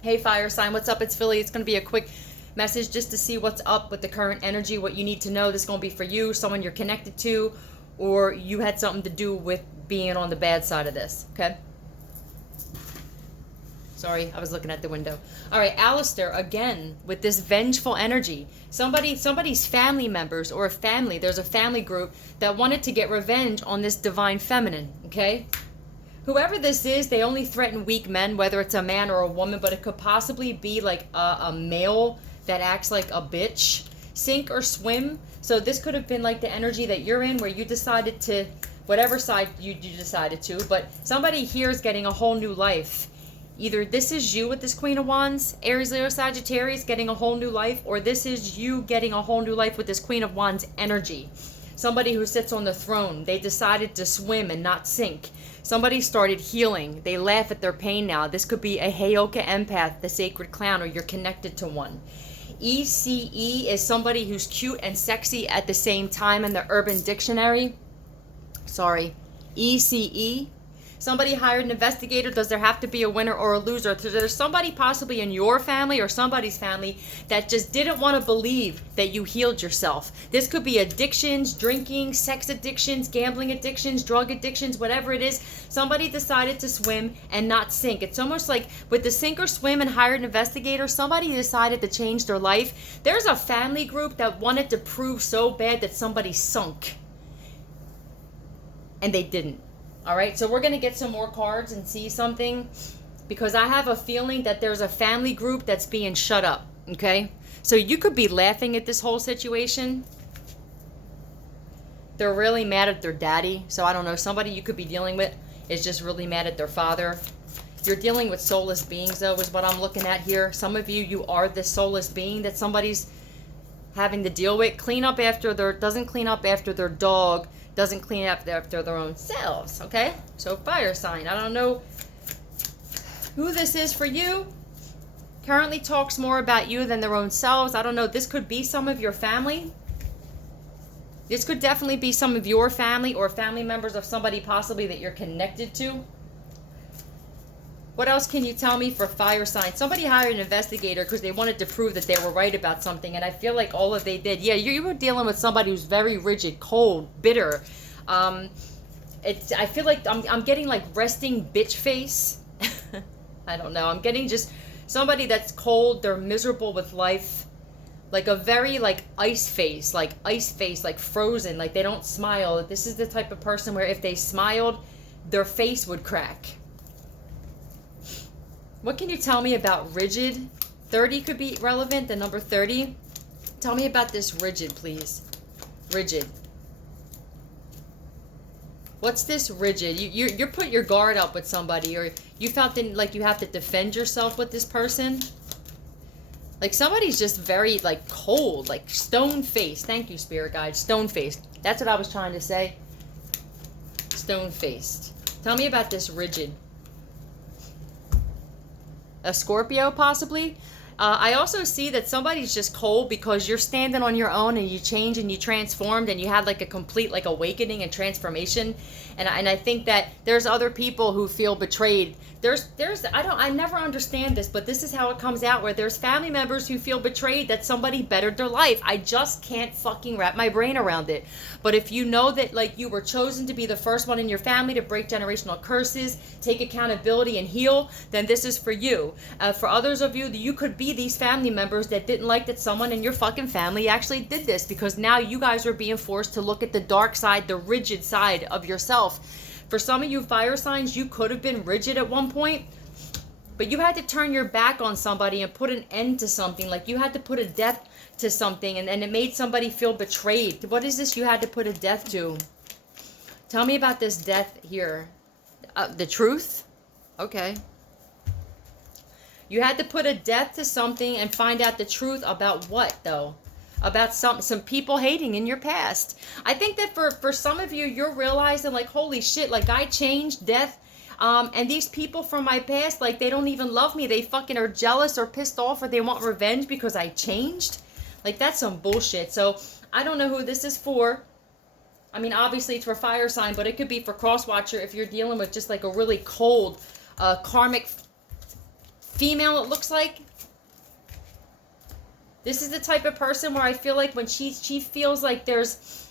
Hey, fire sign, what's up? It's Philly. It's going to be a quick message just to see what's up with the current energy, what you need to know. This is going to be for you, someone you're connected to, or you had something to do with being on the bad side of this, okay? Sorry, I was looking at the window. All right, Alistair, again, with this vengeful energy. Somebody's family members or a family, there's a family group that wanted to get revenge on this divine feminine, okay? Whoever this is, they only threaten weak men, whether it's a man or a woman, but it could possibly be like a male that acts like a bitch. Sink or swim. So this could have been like the energy that you're in where you decided to, whatever side you decided to, but somebody here is getting a whole new life. Either this is you with this Queen of Wands, Aries, Leo, Sagittarius, getting a whole new life, or this is you getting a whole new life with this Queen of Wands energy. Somebody who sits on the throne, they decided to swim and not sink. Somebody started healing. They laugh at their pain now. This could be a Heyoka Empath, the sacred clown, or you're connected to one. ECE is somebody who's cute and sexy at the same time in the Urban Dictionary. Sorry. ECE. Somebody hired an investigator. Does there have to be a winner or a loser? There's somebody possibly in your family or somebody's family that just didn't want to believe that you healed yourself. This could be addictions, drinking, sex addictions, gambling addictions, drug addictions, whatever it is. Somebody decided to swim and not sink. It's almost like with the sink or swim and hired an investigator, somebody decided to change their life. There's a family group that wanted to prove so bad that somebody sunk. And they didn't. All right, so we're going to get some more cards and see something because I have a feeling that there's a family group that's being shut up, okay? So you could be laughing at this whole situation. They're really mad at their daddy. So I don't know, somebody you could be dealing with is just really mad at their father. You're dealing with soulless beings, though, is what I'm looking at here. Some of you, you are this soulless being that somebody's having to deal with. Doesn't clean up after their dog, doesn't clean up after their own selves, okay? So fire sign, I don't know who this is for you. Currently talks more about you than their own selves. I don't know, this could be some of your family. This could definitely be some of your family or family members of somebody possibly that you're connected to. What else can you tell me for fire sign? Somebody hired an investigator because they wanted to prove that they were right about something, and I feel like all of they did. Yeah, you were dealing with somebody who's very rigid, cold, bitter. I feel like I'm getting like resting bitch face. I don't know. I'm getting just somebody that's cold. They're miserable with life, like a very like ice face, like frozen. Like they don't smile. This is the type of person where if they smiled, their face would crack. What can you tell me about rigid? 30 could be relevant, the number 30. Tell me about this rigid, please. Rigid. What's this rigid? You put your guard up with somebody, or you felt like you have to defend yourself with this person. Like somebody's just very like cold, like stone-faced. Thank you, spirit guide. Stone-faced. That's what I was trying to say. Stone-faced. Tell me about this rigid. A Scorpio, possibly. I also see that somebody's just cold because you're standing on your own and you changed and you transformed and you had like a complete like awakening and transformation. And I think that there's other people who feel betrayed. I never understand this, but this is how it comes out, where there's family members who feel betrayed that somebody bettered their life. I just can't fucking wrap my brain around it. But if you know that like you were chosen to be the first one in your family to break generational curses, take accountability and heal, then this is for you. For others of you, you could be these family members that didn't like that someone in your fucking family actually did this, because now you guys are being forced to look at the dark side, the rigid side of yourself. For some of you fire signs, you could have been rigid at one point, but you had to turn your back on somebody and put an end to something. Like you had to put a death to something, and it made somebody feel betrayed. What is this you had to put a death to? Tell me about this death here. The truth? Okay. You had to put a death to something and find out the truth about what, though? About some people hating in your past. I think that for some of you, you're realizing like, holy shit, like I changed, death. And these people from my past, like they don't even love me. They fucking are jealous or pissed off, or they want revenge because I changed. Like that's some bullshit. So I don't know who this is for. I mean, obviously it's for fire sign, but it could be for crosswatcher if you're dealing with just like a really cold, karmic female, it looks like. This is the type of person where I feel like when she feels like there's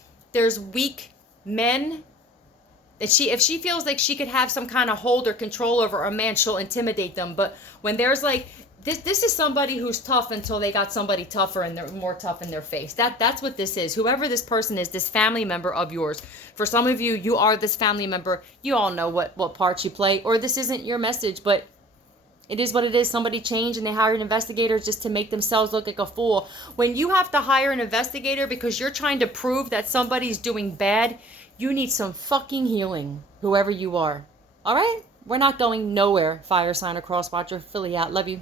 weak men, that if she feels like she could have some kind of hold or control over a man, she'll intimidate them. But when there's like this is somebody who's tough until they got somebody tougher and they're more tough in their face. That's what this is. Whoever this person is, this family member of yours. For some of you, you are this family member. You all know what part you play, or this isn't your message, but it is what it is. Somebody changed and they hired an investigator just to make themselves look like a fool. When you have to hire an investigator because you're trying to prove that somebody's doing bad, you need some fucking healing, whoever you are. All right? We're not going nowhere. Fire sign or cross watcher. Philly out. Love you.